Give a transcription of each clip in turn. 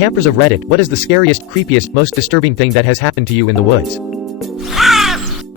campers of Reddit, what is the scariest, creepiest, most disturbing thing that has happened to you in the woods?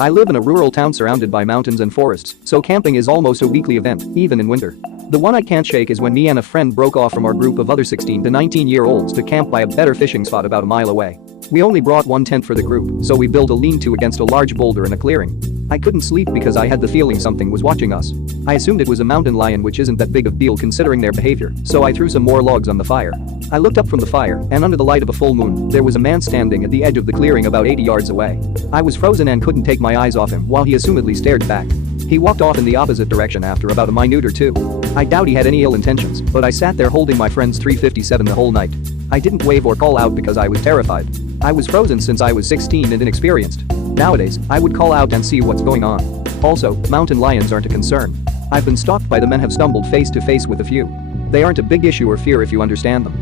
I live in a rural town surrounded by mountains and forests, so camping is almost a weekly event, even in winter. The one I can't shake is when me and a friend broke off from our group of other 16 to 19-year-olds to camp by a better fishing spot about a mile away. We only brought one tent for the group, so we built a lean-to against a large boulder in a clearing. I couldn't sleep because I had the feeling something was watching us. I assumed it was a mountain lion, which isn't that big of a deal considering their behavior, so I threw some more logs on the fire. I looked up from the fire, and under the light of a full moon, there was a man standing at the edge of the clearing about 80 yards away. I was frozen and couldn't take my eyes off him while he assumedly stared back. He walked off in the opposite direction after about a minute or two. I doubt he had any ill intentions, but I sat there holding my friend's 357 the whole night. I didn't wave or call out because I was terrified. I was frozen since I was 16 and inexperienced. Nowadays, I would call out and see what's going on. Also, mountain lions aren't a concern. I've been stalked by them and have stumbled face to face with a few. They aren't a big issue or fear if you understand them.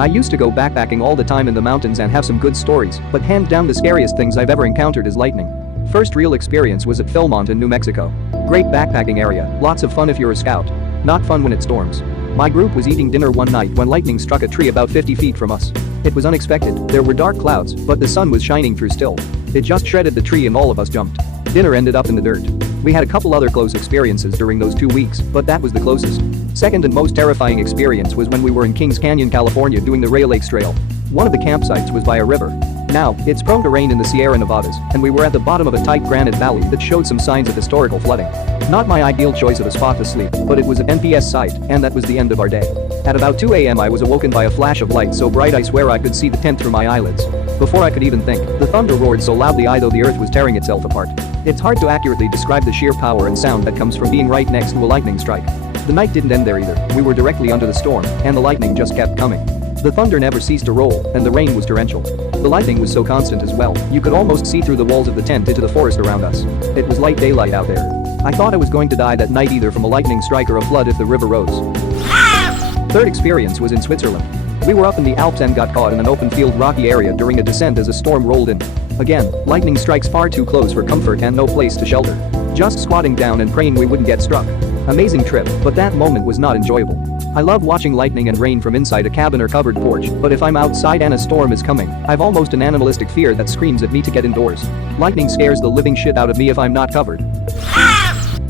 I used to go backpacking all the time in the mountains and have some good stories, but hands down the scariest things I've ever encountered is lightning. First real experience was at Philmont in New Mexico. Great backpacking area, lots of fun if you're a scout. Not fun when it storms. My group was eating dinner one night when lightning struck a tree about 50 feet from us. It was unexpected, there were dark clouds, but the sun was shining through still. It just shredded the tree and all of us jumped. Dinner ended up in the dirt. We had a couple other close experiences during those 2 weeks, but that was the closest. Second and most terrifying experience was when we were in Kings Canyon, California doing the Rail Lakes Trail. One of the campsites was by a river. Now, it's prone to rain in the Sierra Nevadas, and we were at the bottom of a tight granite valley that showed some signs of historical flooding. Not my ideal choice of a spot to sleep, but it was an NPS site, and that was the end of our day. At about 2 a.m. I was awoken by a flash of light so bright I swear I could see the tent through my eyelids. Before I could even think, the thunder roared so loudly though the earth was tearing itself apart. It's hard to accurately describe the sheer power and sound that comes from being right next to a lightning strike. The night didn't end there either, we were directly under the storm, and the lightning just kept coming. The thunder never ceased to roll, and the rain was torrential. The lightning was so constant as well, you could almost see through the walls of the tent into the forest around us. It was light daylight out there. I thought I was going to die that night either from a lightning strike or a flood if the river rose. Third experience was in Switzerland. We were up in the Alps and got caught in an open field rocky area during a descent as a storm rolled in. Again, lightning strikes far too close for comfort and no place to shelter. Just squatting down and praying we wouldn't get struck. Amazing trip, but that moment was not enjoyable. I love watching lightning and rain from inside a cabin or covered porch, but if I'm outside and a storm is coming, I've almost an animalistic fear that screams at me to get indoors. Lightning scares the living shit out of me if I'm not covered.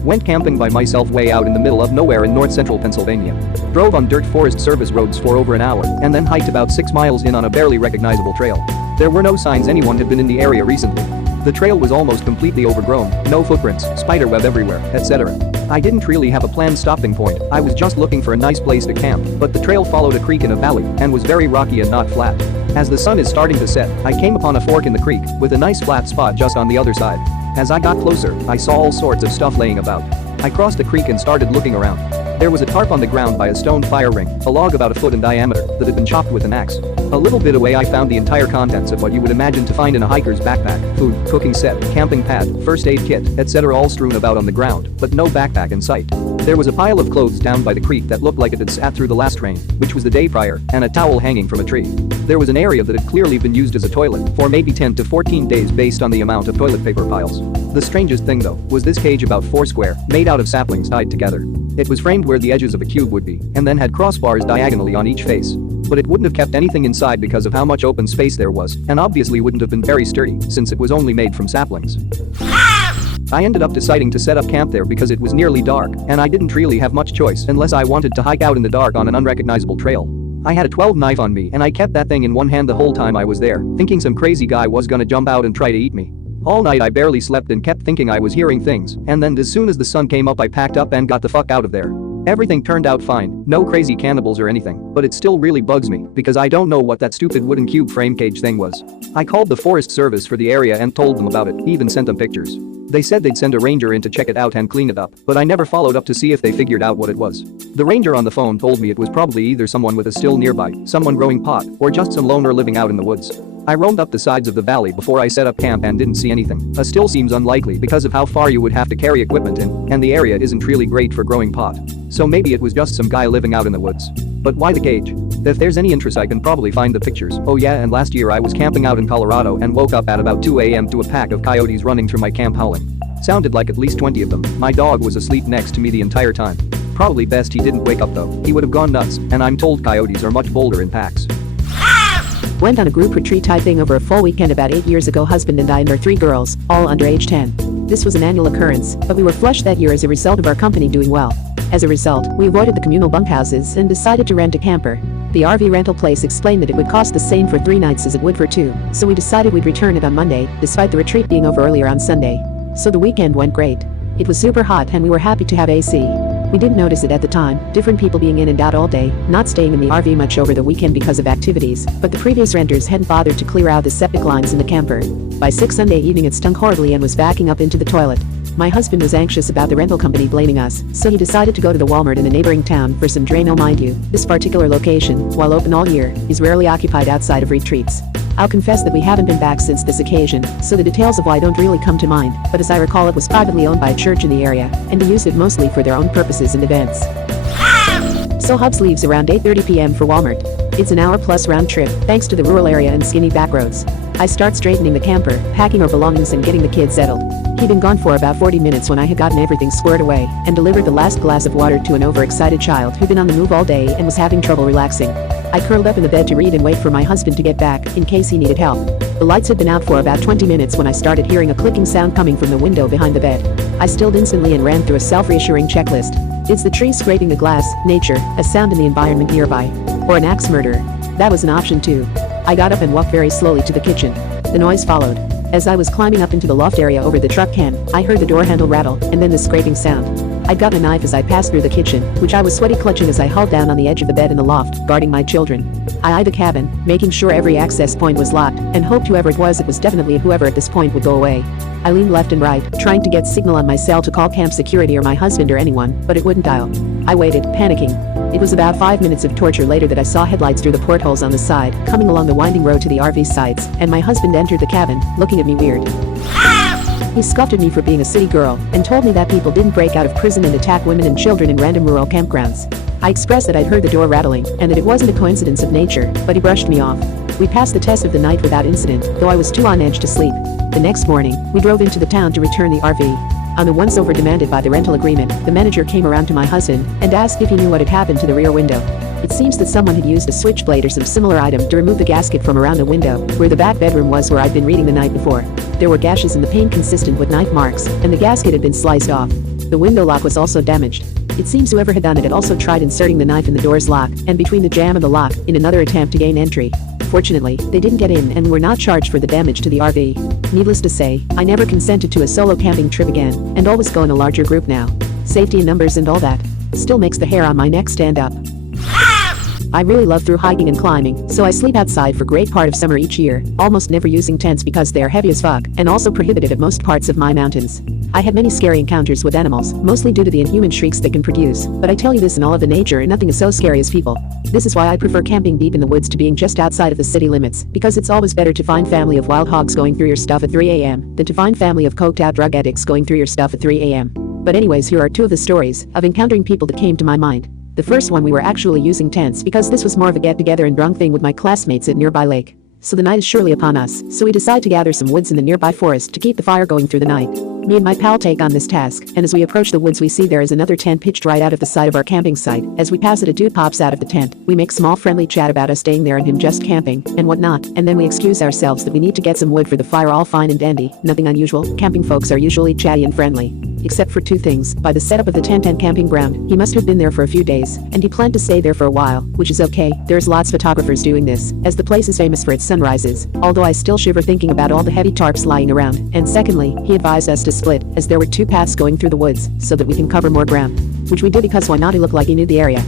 Went camping by myself way out in the middle of nowhere in north-central Pennsylvania. Drove on dirt Forest Service roads for over an hour, and then hiked about 6 miles in on a barely recognizable trail. There were no signs anyone had been in the area recently. The trail was almost completely overgrown, no footprints, spiderweb everywhere, etc. I didn't really have a planned stopping point, I was just looking for a nice place to camp, but the trail followed a creek in a valley and was very rocky and not flat. As the sun is starting to set, I came upon a fork in the creek, with a nice flat spot just on the other side. As I got closer, I saw all sorts of stuff laying about. I crossed the creek and started looking around. There was a tarp on the ground by a stone fire ring, a log about a foot in diameter that had been chopped with an axe. A little bit away I found the entire contents of what you would imagine to find in a hiker's backpack: food, cooking set, camping pad, first aid kit, etc. all strewn about on the ground, but no backpack in sight. There was a pile of clothes down by the creek that looked like it had sat through the last rain, which was the day prior, and a towel hanging from a tree. There was an area that had clearly been used as a toilet for maybe 10 to 14 days based on the amount of toilet paper piles. The strangest thing though was this cage about 4 square, made out of saplings tied together. It was framed where the edges of a cube would be, and then had crossbars diagonally on each face. But it wouldn't have kept anything inside because of how much open space there was, and obviously wouldn't have been very sturdy since it was only made from saplings. I ended up deciding to set up camp there because it was nearly dark, and I didn't really have much choice unless I wanted to hike out in the dark on an unrecognizable trail. I had a 12 knife on me and I kept that thing in one hand the whole time I was there, thinking some crazy guy was gonna jump out and try to eat me. All night I barely slept and kept thinking I was hearing things, and then as soon as the sun came up I packed up and got the fuck out of there. Everything turned out fine, no crazy cannibals or anything, but it still really bugs me because I don't know what that stupid wooden cube frame cage thing was. I called the Forest Service for the area and told them about it, even sent them pictures. They said they'd send a ranger in to check it out and clean it up, but I never followed up to see if they figured out what it was. The ranger on the phone told me it was probably either someone with a still nearby, someone growing pot, or just some loner living out in the woods. I roamed up the sides of the valley before I set up camp and didn't see anything. A still seems unlikely because of how far you would have to carry equipment in, and the area isn't really great for growing pot. So maybe it was just some guy living out in the woods. But why the cage? If there's any interest I can probably find the pictures. Oh yeah, and last year I was camping out in Colorado and woke up at about 2 a.m. to a pack of coyotes running through my camp howling. Sounded like at least 20 of them. My dog was asleep next to me the entire time. Probably best he didn't wake up though, he would have gone nuts, and I'm told coyotes are much bolder in packs. Went on a group retreat type thing over a full weekend about 8 years ago. Husband and I and our 3 girls, all under age 10. This was an annual occurrence, but we were flush that year as a result of our company doing well. As a result, we avoided the communal bunkhouses and decided to rent a camper. The RV rental place explained that it would cost the same for 3 nights as it would for 2, so we decided we'd return it on Monday, despite the retreat being over earlier on Sunday. So the weekend went great. It was super hot and we were happy to have AC. We didn't notice it at the time, different people being in and out all day, not staying in the RV much over the weekend because of activities, but the previous renters hadn't bothered to clear out the septic lines in the camper. By 6 Sunday evening it stunk horribly and was backing up into the toilet. My husband was anxious about the rental company blaming us, so he decided to go to the Walmart in a neighboring town for some Drano. Mind you, this particular location, while open all year, is rarely occupied outside of retreats. I'll confess that we haven't been back since this occasion, so the details of why don't really come to mind, but as I recall it was privately owned by a church in the area, and they used it mostly for their own purposes and events. So Hubs leaves around 8:30 p.m. for Walmart. It's an hour plus round trip, thanks to the rural area and skinny back roads. I start straightening the camper, packing our belongings and getting the kids settled. He'd been gone for about 40 minutes when I had gotten everything squared away and delivered the last glass of water to an overexcited child who'd been on the move all day and was having trouble relaxing. I curled up in the bed to read and wait for my husband to get back, in case he needed help. The lights had been out for about 20 minutes when I started hearing a clicking sound coming from the window behind the bed. I stilled instantly and ran through a self-reassuring checklist. It's the tree scraping the glass, nature, a sound in the environment nearby. Or an axe murderer. That was an option too. I got up and walked very slowly to the kitchen. The noise followed. As I was climbing up into the loft area over the truck can, I heard the door handle rattle, and then the scraping sound. I'd gotten a knife as I passed through the kitchen, which I was sweaty clutching as I hauled down on the edge of the bed in the loft, guarding my children. I eyed the cabin, making sure every access point was locked, and hoped whoever it was definitely whoever at this point would go away. I leaned left and right, trying to get signal on my cell to call camp security or my husband or anyone, but it wouldn't dial. I waited, panicking. It was about 5 minutes of torture later that I saw headlights through the portholes on the side, coming along the winding road to the RV sites, and my husband entered the cabin, looking at me weird. He scoffed at me for being a city girl, and told me that people didn't break out of prison and attack women and children in random rural campgrounds. I expressed that I'd heard the door rattling, and that it wasn't a coincidence of nature, but he brushed me off. We passed the test of the night without incident, though I was too on edge to sleep. The next morning, we drove into the town to return the RV. On the once over demanded by the rental agreement, the manager came around to my husband and asked if he knew what had happened to the rear window. It seems that someone had used a switchblade or some similar item to remove the gasket from around the window, where the back bedroom was where I'd been reading the night before. There were gashes in the pane consistent with knife marks, and the gasket had been sliced off. The window lock was also damaged. It seems whoever had done it had also tried inserting the knife in the door's lock and between the jamb and the lock in another attempt to gain entry. Fortunately, they didn't get in and were not charged for the damage to the RV. Needless to say, I never consented to a solo camping trip again, and always go in a larger group now. Safety in numbers and all that. Still makes the hair on my neck stand up. I really love through hiking and climbing, so I sleep outside for great part of summer each year, almost never using tents because they are heavy as fuck, and also prohibited at most parts of my mountains. I had many scary encounters with animals, mostly due to the inhuman shrieks they can produce, but I tell you this in all of the nature and nothing is so scary as people. This is why I prefer camping deep in the woods to being just outside of the city limits, because it's always better to find family of wild hogs going through your stuff at 3 a.m. than to find family of coked out drug addicts going through your stuff at 3 a.m. But anyways, here are 2 of the stories of encountering people that came to my mind. The first one, we were actually using tents because this was more of a get-together and drunk thing with my classmates at nearby lake. So the night is surely upon us, so we decide to gather some woods in the nearby forest to keep the fire going through the night. Me and my pal take on this task, and as we approach the woods we see there is another tent pitched right out of the side of our camping site. As we pass it, a dude pops out of the tent. We make small friendly chat about us staying there and him just camping, and whatnot, and then we excuse ourselves that we need to get some wood for the fire. All fine and dandy, nothing unusual. Camping folks are usually chatty and friendly. Except for 2 things. By the setup of the tent and camping ground, he must have been there for a few days, and he planned to stay there for a while, which is okay. There's lots of photographers doing this, as the place is famous for its sunrises, although I still shiver thinking about all the heavy tarps lying around. And secondly, he advised us to split, as there were 2 paths going through the woods, so that we can cover more ground. Which we did because why not? He looked like he knew the area.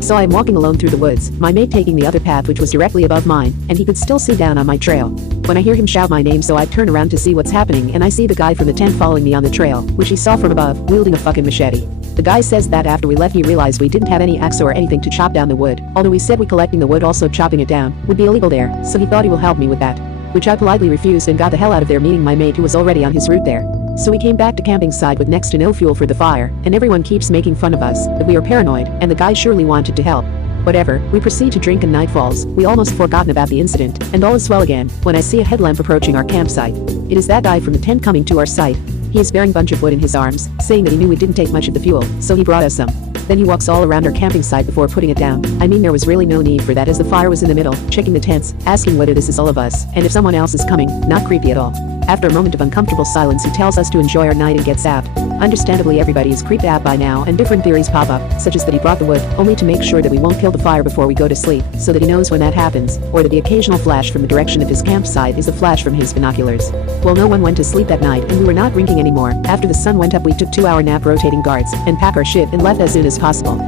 So I am walking alone through the woods, my mate taking the other path which was directly above mine, and he could still see down on my trail. When I hear him shout my name, so I turn around to see what's happening, and I see the guy from the tent following me on the trail, which he saw from above, wielding a fucking machete. The guy says that after we left he realized we didn't have any axe or anything to chop down the wood, although we said we collecting the wood, also chopping it down, would be illegal there, so he thought he will help me with that. Which I politely refused and got the hell out of there, meeting my mate who was already on his route there. So we came back to camping site with next to no fuel for the fire, and everyone keeps making fun of us, that we are paranoid, and the guy surely wanted to help. Whatever, we proceed to drink and night falls. We almost forgotten about the incident, and all is well again, when I see a headlamp approaching our campsite. It is that guy from the tent coming to our site. He is bearing a bunch of wood in his arms, saying that he knew we didn't take much of the fuel, so he brought us some. Then he walks all around our camping site before putting it down. I mean, there was really no need for that as the fire was in the middle, checking the tents, asking whether this is all of us, and if someone else is coming. Not creepy at all. After a moment of uncomfortable silence, he tells us to enjoy our night and gets out. Understandably, everybody is creeped out by now, and different theories pop up, such as that he brought the wood only to make sure that we won't kill the fire before we go to sleep, so that he knows when that happens, or that the occasional flash from the direction of his campsite is a flash from his binoculars. Well, no one went to sleep that night, and we were not drinking anymore. After the sun went up, we took 2-hour nap rotating guards, and pack our shit and left as soon as possible.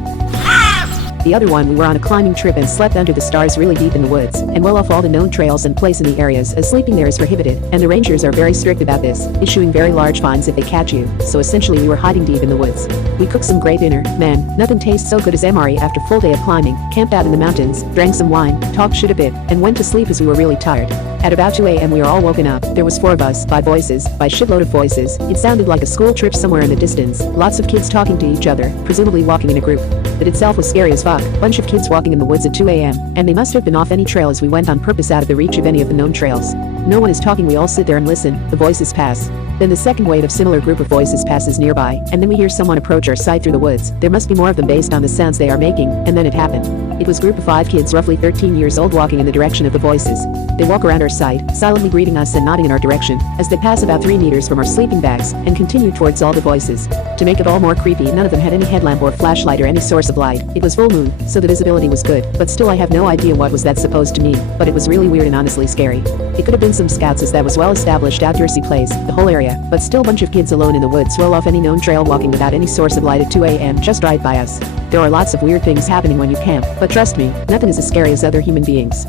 The other one, we were on a climbing trip and slept under the stars really deep in the woods, and well off all the known trails and place in the areas, as sleeping there is prohibited, and the rangers are very strict about this, issuing very large fines if they catch you, so essentially we were hiding deep in the woods. We cooked some great dinner, man, nothing tastes so good as MRE after full day of climbing, camped out in the mountains, drank some wine, talked shit a bit, and went to sleep as we were really tired. At about 2 a.m. we were all woken up. There was 4 of us, by voices, by shitload of voices. It sounded like a school trip somewhere in the distance, lots of kids talking to each other, presumably walking in a group. That itself was scary as fuck, bunch of kids walking in the woods at 2 a.m., and they must have been off any trail as we went on purpose out of the reach of any of the known trails. No one is talking, we all sit there and listen, the voices pass. Then the second wave of similar group of voices passes nearby, and then we hear someone approach our site through the woods. There must be more of them based on the sounds they are making, and then it happened. It was a group of 5 kids roughly 13 years old walking in the direction of the voices. They walk around our site, silently greeting us and nodding in our direction, as they pass about 3 meters from our sleeping bags, and continue towards all the voices. To make it all more creepy, none of them had any headlamp or flashlight or any source of light. It was full moon, so the visibility was good, but still I have no idea what was that supposed to mean, but it was really weird and honestly scary. It could have been some scouts as that was well established outdoorsy place, the whole area, but still bunch of kids alone in the woods well off any known trail walking without any source of light at 2 a.m. just right by us. There are lots of weird things happening when you camp, but trust me, nothing is as scary as other human beings.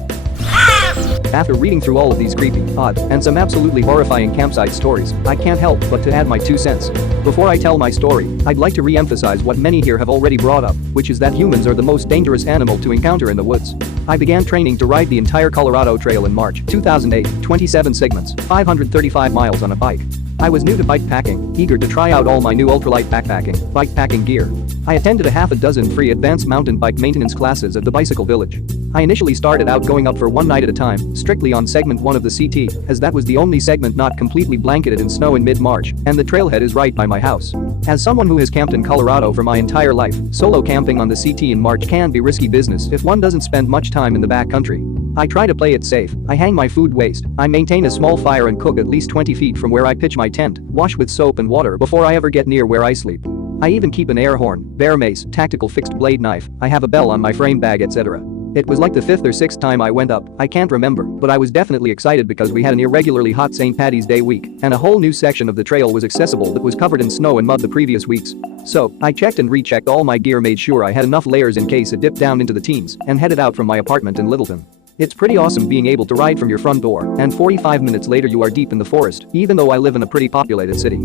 After reading through all of these creepy, odd, and some absolutely horrifying campsite stories, I can't help but to add my 2 cents. Before I tell my story, I'd like to re-emphasize what many here have already brought up, which is that humans are the most dangerous animal to encounter in the woods. I began training to ride the entire Colorado Trail in March 2008, 27 segments, 535 miles on a bike. I was new to bike packing, eager to try out all my new ultralight backpacking, bike packing gear. I attended a half a dozen free advanced mountain bike maintenance classes at the Bicycle Village. I initially started out going up for one night at a time, strictly on segment 1 of the CT, as that was the only segment not completely blanketed in snow in mid-March, and the trailhead is right by my house. As someone who has camped in Colorado for my entire life, solo camping on the CT in March can be risky business if one doesn't spend much time in the backcountry. I try to play it safe, I hang my food waste, I maintain a small fire and cook at least 20 feet from where I pitch my tent, wash with soap and water before I ever get near where I sleep. I even keep an air horn, bear mace, tactical fixed blade knife, I have a bell on my frame bag, etc. It was like the 5th or 6th time I went up, I can't remember, but I was definitely excited because we had an irregularly hot St. Paddy's Day week, and a whole new section of the trail was accessible that was covered in snow and mud the previous weeks. So, I checked and rechecked all my gear, made sure I had enough layers in case it dipped down into the teens, and headed out from my apartment in Littleton. It's pretty awesome being able to ride from your front door, and 45 minutes later you are deep in the forest, even though I live in a pretty populated city.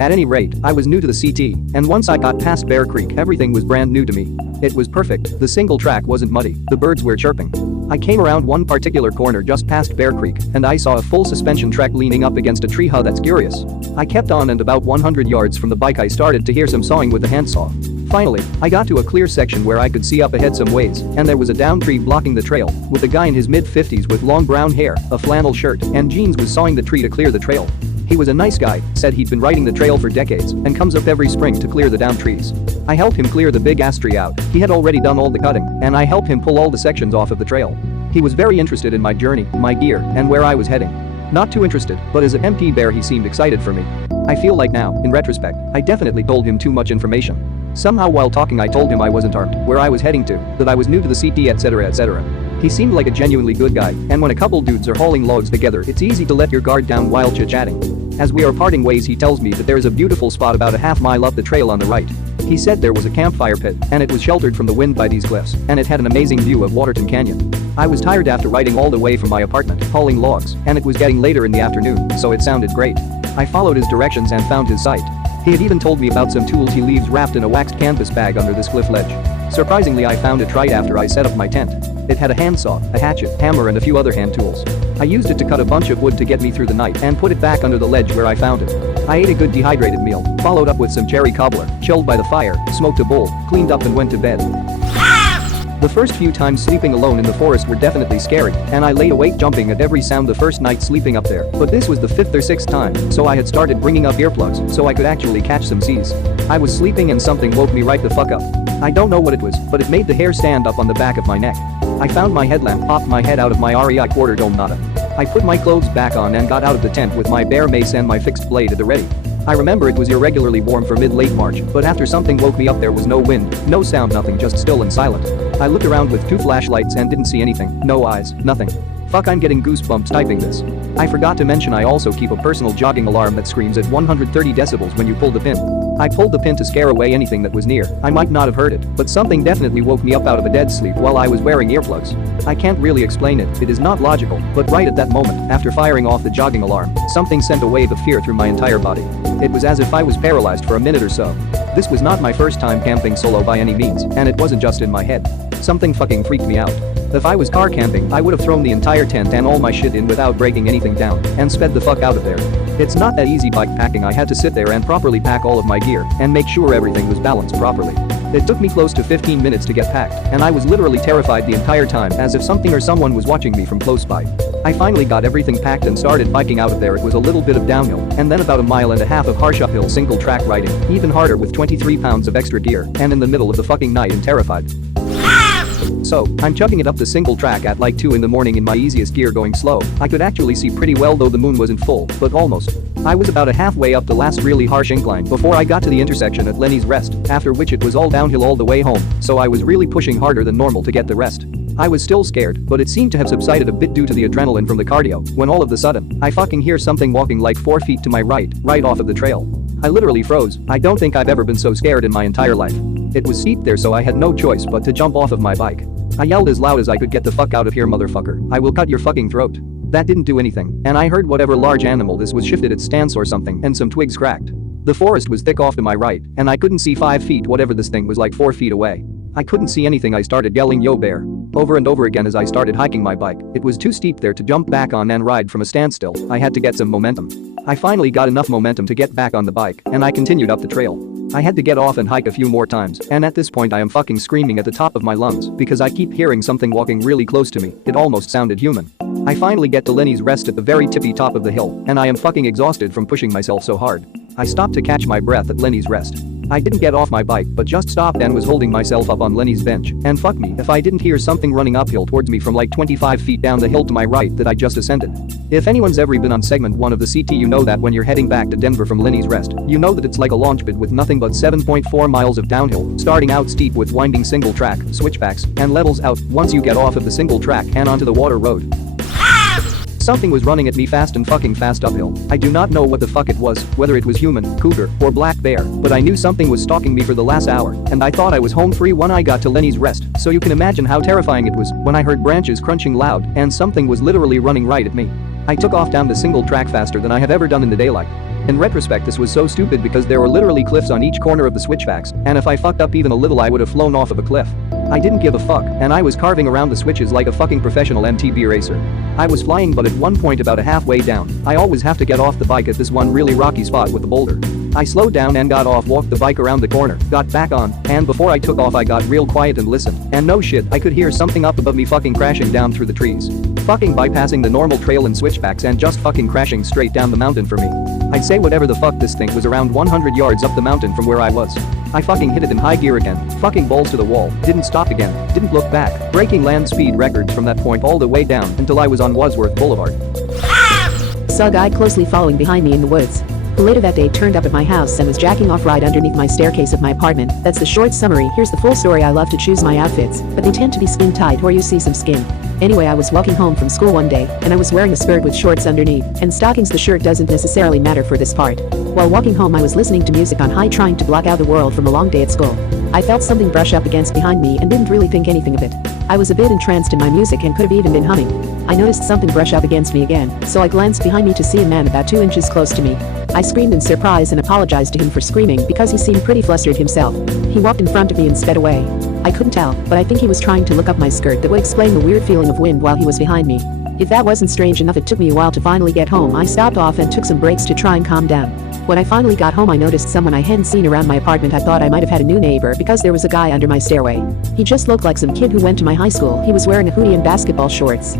At any rate, I was new to the CT, and once I got past Bear Creek everything was brand new to me. It was perfect, the single track wasn't muddy, the birds were chirping. I came around one particular corner just past Bear Creek, and I saw a full suspension track leaning up against a tree. That's curious. I kept on, and about 100 yards from the bike I started to hear some sawing with a handsaw. Finally, I got to a clear section where I could see up ahead some ways, and there was a downed tree blocking the trail, with a guy in his mid-50s with long brown hair, a flannel shirt, and jeans was sawing the tree to clear the trail. He was a nice guy, said he'd been riding the trail for decades, and comes up every spring to clear the downed trees. I helped him clear the big ass tree out, he had already done all the cutting, and I helped him pull all the sections off of the trail. He was very interested in my journey, my gear, and where I was heading. Not too interested, but as an MP bear he seemed excited for me. I feel like now, in retrospect, I definitely told him too much information. Somehow while talking I told him I wasn't armed, where I was heading to, that I was new to the CT, etc, etc. He seemed like a genuinely good guy, and when a couple dudes are hauling logs together it's easy to let your guard down while chit-chatting. As we are parting ways he tells me that there is a beautiful spot about a half-mile up the trail on the right. He said there was a campfire pit, and it was sheltered from the wind by these cliffs, and it had an amazing view of Waterton Canyon. I was tired after riding all the way from my apartment, hauling logs, and it was getting later in the afternoon, so it sounded great. I followed his directions and found his site. He had even told me about some tools he leaves wrapped in a waxed canvas bag under this cliff ledge. Surprisingly, I found it right after I set up my tent. It had a handsaw, a hatchet, hammer, and a few other hand tools. I used it to cut a bunch of wood to get me through the night and put it back under the ledge where I found it. I ate a good dehydrated meal, followed up with some cherry cobbler, chilled by the fire, smoked a bowl, cleaned up and went to bed. The first few times sleeping alone in the forest were definitely scary, and I lay awake jumping at every sound the first night sleeping up there, but this was the 5th or 6th time, so I had started bringing up earplugs so I could actually catch some Z's. I was sleeping and something woke me right the fuck up. I don't know what it was, but it made the hair stand up on the back of my neck. I found my headlamp, popped my head out of my REI quarter dome nada. I put my clothes back on and got out of the tent with my bare mace and my fixed blade at the ready. I remember it was irregularly warm for mid-late March, but after something woke me up there was no wind, no sound, nothing, just still and silent. I looked around with 2 flashlights and didn't see anything, no eyes, nothing. Fuck, I'm getting goosebumps typing this. I forgot to mention I also keep a personal jogging alarm that screams at 130 decibels when you pull the pin. I pulled the pin to scare away anything that was near. I might not have heard it, but something definitely woke me up out of a dead sleep while I was wearing earplugs. I can't really explain it, it is not logical, but right at that moment, after firing off the jogging alarm, something sent a wave of fear through my entire body. It was as if I was paralyzed for a minute or so. This was not my first time camping solo by any means, and it wasn't just in my head. Something fucking freaked me out. If I was car camping, I would have thrown the entire tent and all my shit in without breaking anything down and sped the fuck out of there. It's not that easy bike packing. I had to sit there and properly pack all of my gear and make sure everything was balanced properly. It took me close to 15 minutes to get packed, and I was literally terrified the entire time as if something or someone was watching me from close by. I finally got everything packed and started biking out of there. It was a little bit of downhill and then about 1.5 miles of harsh uphill single track riding, even harder with 23 pounds of extra gear and in the middle of the fucking night and terrified. So, I'm chugging it up the single track at like 2 in the morning in my easiest gear going slow. I could actually see pretty well though the moon wasn't full, but almost. I was about halfway up the last really harsh incline before I got to the intersection at Lenny's Rest, after which it was all downhill all the way home, so I was really pushing harder than normal to get the rest. I was still scared, but it seemed to have subsided a bit due to the adrenaline from the cardio, when all of a sudden, I fucking hear something walking like 4 feet to my right off of the trail. I literally froze. I don't think I've ever been so scared in my entire life. It was steep there, so I had no choice but to jump off of my bike. I yelled as loud as I could, "Get the fuck out of here, motherfucker. I will cut your fucking throat." That didn't do anything, and I heard whatever large animal this was shifted its stance or something and some twigs cracked. The forest was thick off to my right, and I couldn't see 5 feet whatever this thing was, like 4 feet away. I couldn't see anything. I started yelling, "Yo bear," over and over again as I started hiking my bike. It was too steep there to jump back on and ride from a standstill. I had to get some momentum. I finally got enough momentum to get back on the bike, and I continued up the trail. I had to get off and hike a few more times, and at this point I am fucking screaming at the top of my lungs because I keep hearing something walking really close to me. It almost sounded human. I finally get to Lenny's Rest at the very tippy top of the hill, and I am fucking exhausted from pushing myself so hard. I stopped to catch my breath at Lenny's Rest. I didn't get off my bike but just stopped and was holding myself up on Lenny's bench, and fuck me if I didn't hear something running uphill towards me from like 25 feet down the hill to my right that I just ascended. If anyone's ever been on segment 1 of the CT, you know that when you're heading back to Denver from Lenny's Rest, you know that it's like a launch pad with nothing but 7.4 miles of downhill, starting out steep with winding single track, switchbacks, and levels out once you get off of the single track and onto the water road. Something was running at me fast and fucking fast uphill. I do not know what the fuck it was, whether it was human, cougar, or black bear, but I knew something was stalking me for the last hour, and I thought I was home free when I got to Lenny's Rest, so you can imagine how terrifying it was when I heard branches crunching loud and something was literally running right at me. I took off down the single track faster than I have ever done in the daylight. In retrospect, this was so stupid because there were literally cliffs on each corner of the switchbacks, and if I fucked up even a little I would have flown off of a cliff. I didn't give a fuck, and I was carving around the switches like a fucking professional MTB racer. I was flying, but at one point about halfway down, I always have to get off the bike at this one really rocky spot with the boulder. I slowed down and got off, walked the bike around the corner, got back on, and before I took off I got real quiet and listened, and no shit, I could hear something up above me fucking crashing down through the trees. Fucking bypassing the normal trail and switchbacks and just fucking crashing straight down the mountain for me. I'd say whatever the fuck this thing was around 100 yards up the mountain from where I was. I fucking hit it in high gear again, fucking balls to the wall, didn't stop again, didn't look back, breaking land speed records from that point all the way down until I was on Wadsworth Boulevard. Saw a guy closely following behind me in the woods, who later that day turned up at my house and was jacking off right underneath my staircase of my apartment. That's the short summary. Here's the full story. I love to choose my outfits, but they tend to be skin tight or you see some skin. Anyway, I was walking home from school one day, and I was wearing a skirt with shorts underneath, and stockings. The shirt doesn't necessarily matter for this part. While walking home I was listening to music on high, trying to block out the world from a long day at school. I felt something brush up against behind me and didn't really think anything of it. I was a bit entranced in my music and could have even been humming. I noticed something brush up against me again, so I glanced behind me to see a man about 2 inches close to me. I screamed in surprise and apologized to him for screaming because he seemed pretty flustered himself. He walked in front of me and sped away. I couldn't tell, but I think he was trying to look up my skirt. That would explain the weird feeling of wind while he was behind me. If that wasn't strange enough, it took me a while to finally get home. I stopped off and took some breaks to try and calm down. When I finally got home, I noticed someone I hadn't seen around my apartment. I thought I might have had a new neighbor because there was a guy under my stairway. He just looked like some kid who went to my high school. He was wearing a hoodie and basketball shorts.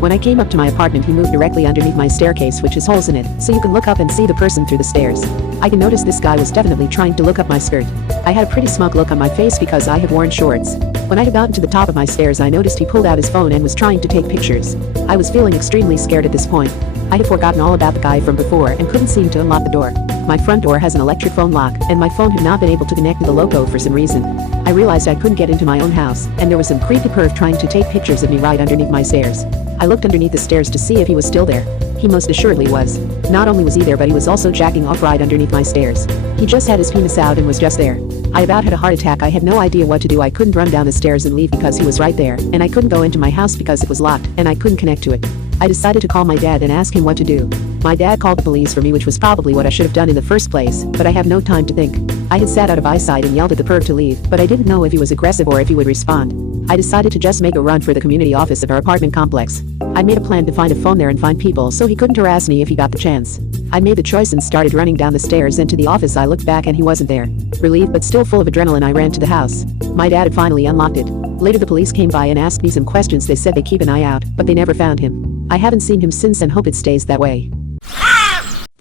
When I came up to my apartment, he moved directly underneath my staircase, which has holes in it, so you can look up and see the person through the stairs. I can notice this guy was definitely trying to look up my skirt. I had a pretty smug look on my face because I had worn shorts. When I had gotten to the top of my stairs, I noticed he pulled out his phone and was trying to take pictures. I was feeling extremely scared at this point. I had forgotten all about the guy from before and couldn't seem to unlock the door. My front door has an electric phone lock, and my phone had not been able to connect to the loco for some reason. I realized I couldn't get into my own house, and there was some creepy perv trying to take pictures of me right underneath my stairs. I looked underneath the stairs to see if he was still there. He most assuredly was. Not only was he there, but he was also jacking off right underneath my stairs. He just had his penis out and was just there. I about had a heart attack. I had no idea what to do. I couldn't run down the stairs and leave because he was right there, and I couldn't go into my house because it was locked, and I couldn't connect to it. I decided to call my dad and ask him what to do. My dad called the police for me, which was probably what I should have done in the first place, but I have no time to think. I had sat out of eyesight and yelled at the perv to leave, but I didn't know if he was aggressive or if he would respond. I decided to just make a run for the community office of our apartment complex. I made a plan to find a phone there and find people so he couldn't harass me if he got the chance. I made the choice and started running down the stairs and to the office. I looked back and he wasn't there. Relieved but still full of adrenaline, I ran to the house. My dad had finally unlocked it. Later the police came by and asked me some questions. They said they keep an eye out, but they never found him. I haven't seen him since and hope it stays that way.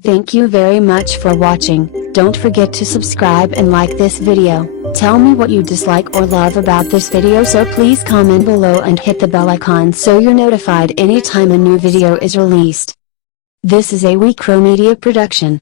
Thank you very much for watching. Don't forget to subscribe and like this video. Tell me what you dislike or love about this video, so please comment below and hit the bell icon so you're notified anytime a new video is released. This is a WeCrow Media production.